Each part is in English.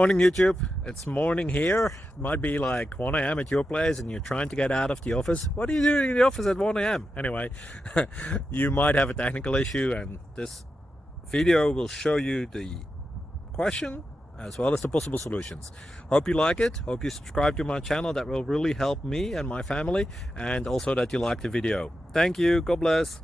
Morning YouTube, it's morning here. It might be like 1 a.m. at your place and you're trying to get out of the office. What are you doing in the office at 1 a.m.? Anyway, you might have a technical issue and this video will show you the question as well as the possible solutions. Hope you like it, hope you subscribe to my channel. That will really help me and my family, and also that you like the video. Thank you, God bless.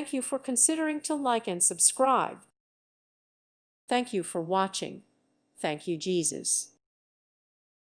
Thank you for considering to like and subscribe. Thank you for watching. Thank you, Jesus.